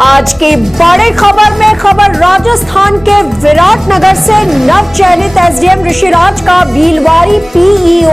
आज की बड़ी खबर में खबर राजस्थान के विराटनगर से नव चयनित एसडीएम ऋषिराज का भीलवाड़ी पीईओ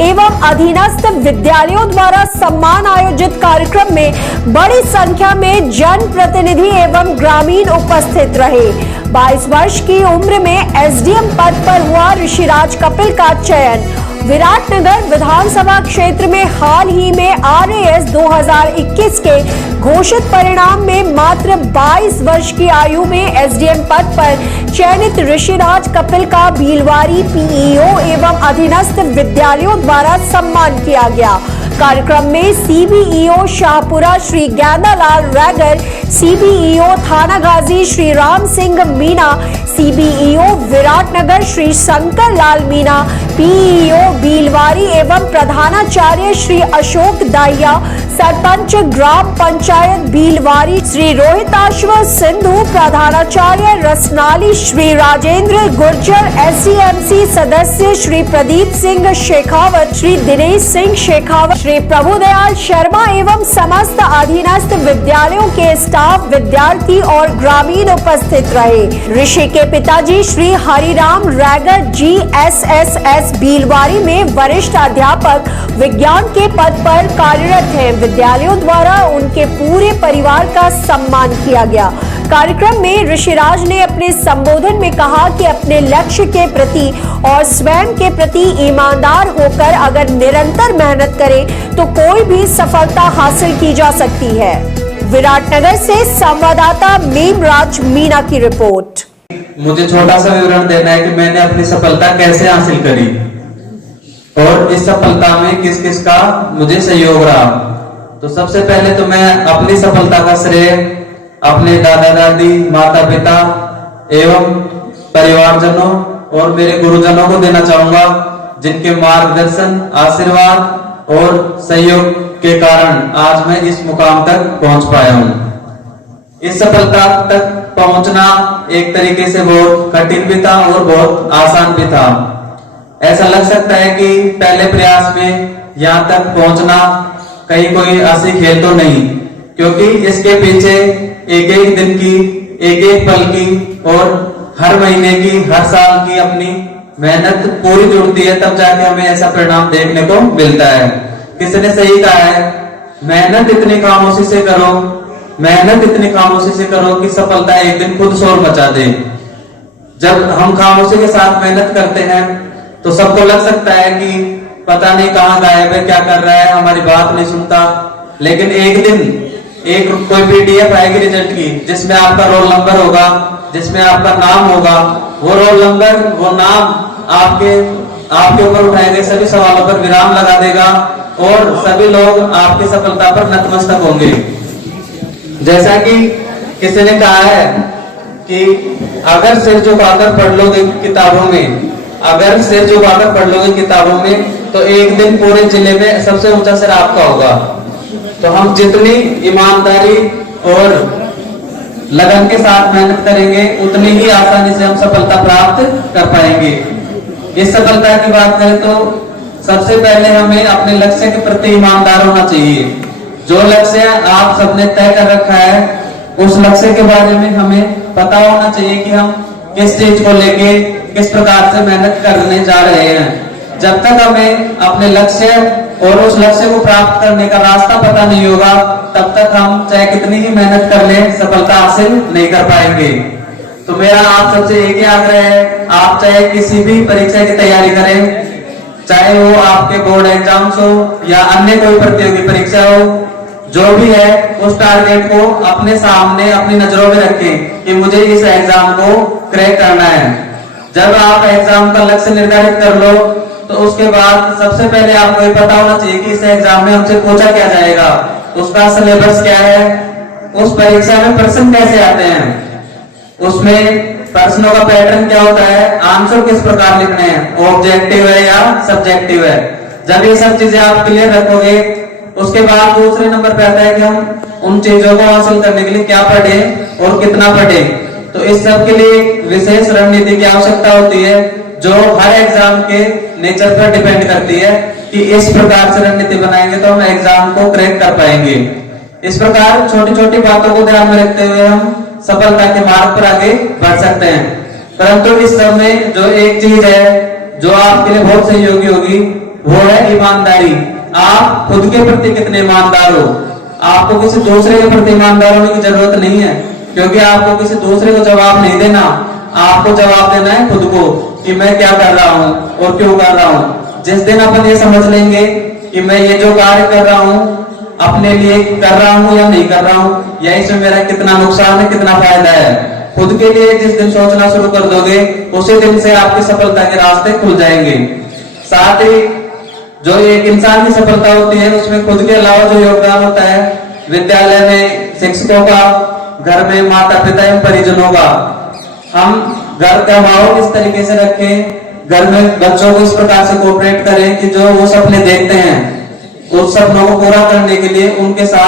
एवं अधीनस्थ विद्यालयों द्वारा सम्मान आयोजित कार्यक्रम में बड़ी संख्या में जनप्रतिनिधि एवं ग्रामीण उपस्थित रहे। 22 वर्ष की उम्र में एसडीएम पद पर हुआ ऋषिराज कपिल का चयन। विराटनगर विधानसभा क्षेत्र में हाल ही में आरएएस 2021 के घोषित परिणाम में मात्र 22 वर्ष की आयु में एसडीएम पद पर चयनित ऋषिराज कपिल का भीलवाड़ी पीईओ एवं अधीनस्थ विद्यालयों द्वारा सम्मान किया गया। कार्यक्रम में CBEO Shahpura Shri Gendalal Raigar, CBEO Thanagazi Shri Ram Singh Meena, CBEO Viratnagar Shri Shankar Lal Meena, PEO Bhilwadi एवं प्रधानाचार्य श्री अशोक दाहिया, सरपंच ग्राम पंचायत भीलवाड़ी श्री रोहिताश्व सिंधु, प्रधानाचार्य रसनाली श्री राजेंद्र गुर्जर, एसडीएमसी सदस्य श्री प्रदीप सिंह शेखावत, श्री दिनेश सिंह शेखावत, श्री प्रभुदयाल शर्मा एवं समस्त अधीनस्थ विद्यालयों के स्टाफ, विद्यार्थी और ग्रामीण उपस्थित रहे। ऋषि के पिताजी श्री हरिराम रैगर जीएसएसएस भीलवाड़ी में वरिष्ठ अध्यापक विज्ञान के पद पर कार्यरत हैं। विद्यालयों द्वारा उनके पूरे परिवार का सम्मान किया गया। कार्यक्रम में ऋषिराज ने अपने संबोधन में कहा कि अपने लक्ष्य के प्रति और स्वयं के प्रति ईमानदार होकर अगर निरंतर मेहनत करें तो कोई भी सफलता हासिल की जा सकती है। विराटनगर से संवाददाता मेमराज मीना की रिपोर्ट। मुझे छोटा सा विवरण देना है कि मैंने अपनी सफलता कैसे हासिल करी और इस सफलता में किस किस का मुझे सहयोग रहा। तो सबसे पहले तो मैं अपनी सफलता का श्रेय अपने दादा दादी, माता पिता एवं परिवारजनों और मेरे गुरुजनों को देना चाहूंगा, जिनके मार्गदर्शन, आशीर्वाद और सहयोग के कारण आज मैं इस मुकाम तक पहुंच पाया हूं। इस सफलता तक पहुंचना एक तरीके से बहुत कठिन भी था और बहुत आसान भी था। ऐसा लग सकता है कि पहले प्रयास में यहाँ तक पहुंचना कहीं कोई आसी खेल तो नहीं, क्योंकि इसके पीछे एक एक दिन की, एक एक पल की और हर महीने की, हर साल की अपनी मेहनत पूरी जुड़ती है, तब जाके हमें ऐसा परिणाम देखने को मिलता है। किसी ने सही कहा है, मेहनत इतनी खामोशी से करो, मेहनत इतनी खामोशी से करो कि सफलता एक दिन खुद शोर मचा दे। जब हम खामोशी के साथ मेहनत करते हैं तो सबको लग सकता है कि पता नहीं कहाँ गायब है, क्या कर रहा है, हमारी बात नहीं सुनता। लेकिन एक दिन एक कोई पीडीएफ आएगी रिजल्ट की, जिसमें आपका रोल नंबर होगा, जिसमें आपका नाम होगा। वो रोल नंबर, वो नाम आपके ऊपर उठाए गए सभी सवालों पर विराम लगा देगा और सभी लोग आपकी सफलता पर नतमस्तक होंगे। जैसा कि किसी ने कहा है कि अगर सिर झुकाकर पढ़ लोगे किताबों में, अगर सिर झुकाकर पढ़ लोगे किताबों में, तो एक दिन पूरे जिले में सबसे ऊंचा सिर आपका होगा। तो हम जितनी ईमानदारी और लगन के साथ मेहनत करेंगे, उतनी ही आसानी से हम सफलता प्राप्त कर पाएंगे। इस सफलता की बात करें तो सबसे पहले हमें अपने लक्ष्य के प्रति ईमानदार होना चाहिए। जो लक्ष्य आप सबने तय कर रखा है, उस लक्ष्य के बारे में हमें पता होना चाहिए कि हम किस चीज को लेके किस प्रकार से मेहनत करने जा रहे हैं। जब तक हमें अपने लक्ष्य और उस लक्ष्य को प्राप्त करने का रास्ता पता नहीं होगा, तब तक हम चाहे कितनी ही मेहनत कर लें, सफलता हासिल नहीं कर पाएंगे। तो मेरा आप सबसे एक ही आग्रह है, आप चाहे किसी भी परीक्षा की तैयारी करें, चाहे वो आपके बोर्ड एग्जाम्स हो या अन्य कोई प्रतियोगी परीक्षा हो, जो भी है उस टारगेट को अपने सामने, अपनी नजरों में रखें कि मुझे इस एग्जाम को क्रैक करना है। जब आप एग्जाम का लक्ष्य निर्धारित कर लो, तो उसके बाद सबसे पहले आपको ये पता होना चाहिए कि इस एग्जाम में हमसे पूछा क्या जाएगा, उसका सिलेबस क्या है, उस परीक्षा में प्रश्न कैसे आते हैं, उसमें प्रश्नों का पैटर्न क्या होता है, आंसर किस प्रकार लिखने हैं, ऑब्जेक्टिव है या सब्जेक्टिव है। जब ये सब चीजें आप क्लियर रखोगे, उसके बाद दूसरे नंबर पे आता है कि हम उन चीजों को हासिल करने के लिए क्या पढ़े और कितना पढ़े। तो इस सब के लिए विशेष रणनीति की आवश्यकता होती है, जो हर एग्जाम के नेचर पर डिपेंड करती है कि इस प्रकार से रणनीति बनाएंगे तो हम एग्जाम को क्रैक कर पाएंगे। इस प्रकार छोटी छोटी बातों को ध्यान में रखते हुए हम सफलता के मार्ग पर आगे बढ़ सकते हैं। परंतु इस सब में जो एक चीज है जो आपके लिए बहुत सहयोगी होगी, वो है ईमानदारी। आप खुद के प्रति कितने ईमानदार हो। आपको किसी दूसरे के प्रति ईमानदार होने की जरूरत नहीं है, क्योंकि आपको किसी दूसरे को जवाब नहीं देना, आपको जवाब देना है खुद को कि मैं क्या कर रहा हूँ और क्यों कर रहा हूँ। जिस दिन अपन ये समझ लेंगे कि मैं ये जो कार्य कर रहा हूँ अपने लिए कर रहा हूँ या नहीं कर रहा हूँ, या इसमें मेरा कितना नुकसान है कितना फायदा है, खुद के लिए जिस दिन सोचना शुरू कर दोगे उसी दिन से आपकी सफलता के रास्ते खुल जाएंगे। साथ ही जो एक इंसान की सफलता होती है उसमें खुद के अलावा जो योगदान होता है विद्यालय में शिक्षकों का, घर में माता पिता एवं परिजनों का। हम घर का माहौल इस तरीके से रखें, घर में बच्चों को इस प्रकार से कोऑपरेट करें कि जो वो सपने देखते हैं उस सपनों को पूरा करने के लिए उनके साथ